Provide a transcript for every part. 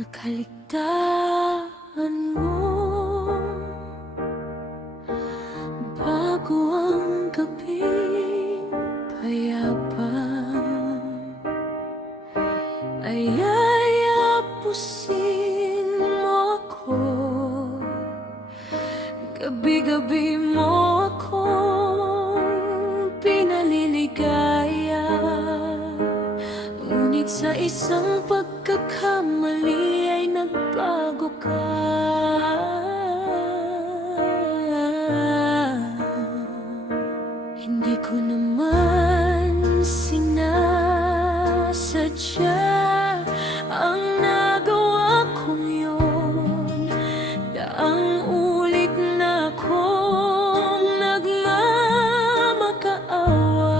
nakaligtaan mo bago ang gabing payapa ay ayapusin mo ako. Gabi-gabi mo akong pinaliligaya, ngunit sa isang pagkakamali ay nagbago ka. Hindi ko naman sinasadya ang nagawa kong yun. Daang ulit na akong nagmamakaawa.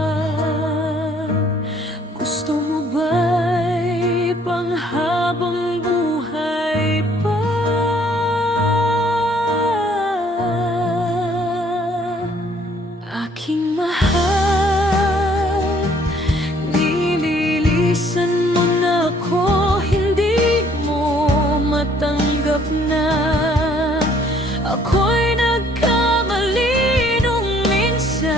Gusto mo ba'y panghabang buhay pa? Aking mahal, nililisan mo na ako, hindi mo matanggap na ako'y nagkamali nung minsan.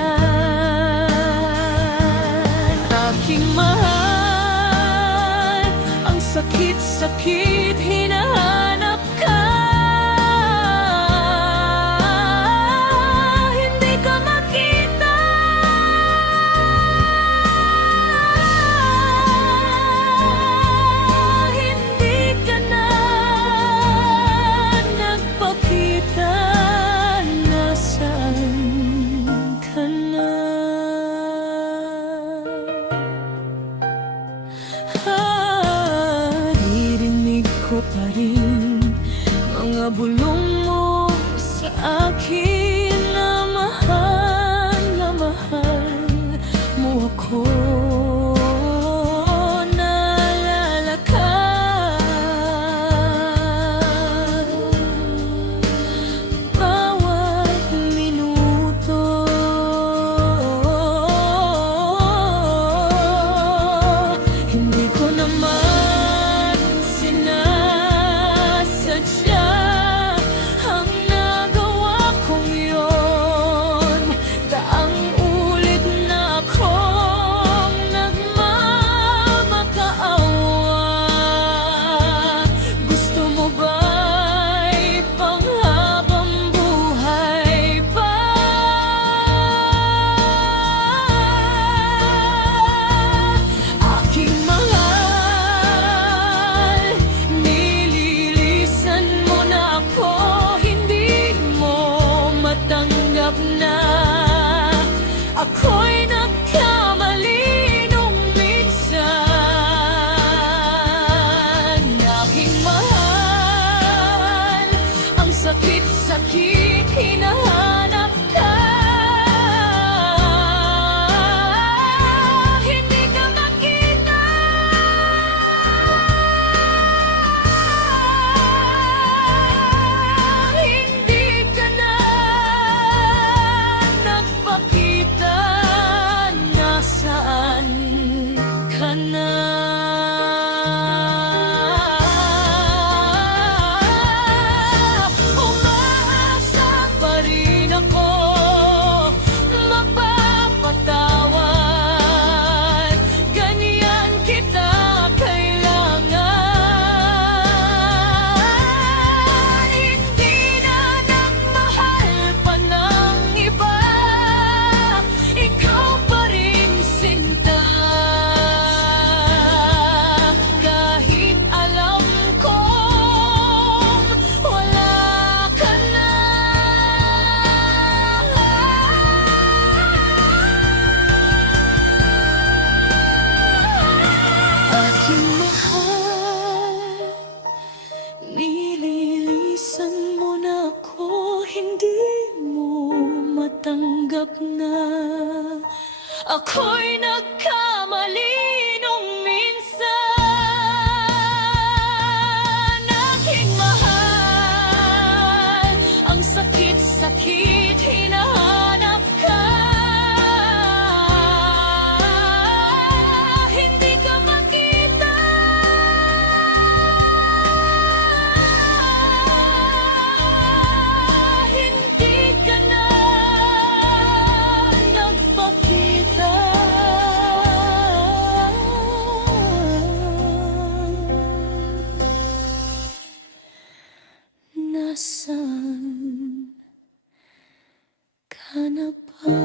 Aking mahal, ang sakit-sakit, hinahanap ka. Hindi ka makita, hindi ka na nagpakita. Nasaan ka na? Naririnig ko pa rin mga bulong mo sa akin na mahal mo ako. Naalala ka, bawat minuto. Hindi ko naman sinasadya ang nagawa kong yun. Daang ulit na akong nagmamakaawa. Gusto mo ba'y panghabang buhay pa? Aking mahal, nililisan mo na ako, hindi mo matanggap na ako'y nagkamali nung minsan. Aking mahal, ang sakit-sakit, hinahanap ka. Hindi ka makita, hindi ka na nagpakita. Nasaan ka na? Umaasa pa rin ako mapapatawad. Ganyan kita kailangan. Hindi na nagmahal pa ng iba, ikaw pa rin sinta. Kahit alam kong wala ka na. Aking mahal, nililisan mo na ako, hindi mo matanggap na ako'y nagkamali nung minsan. Aking mahal, ang sakit-sakit, hinahanap ka. Hindi ka makita, pa.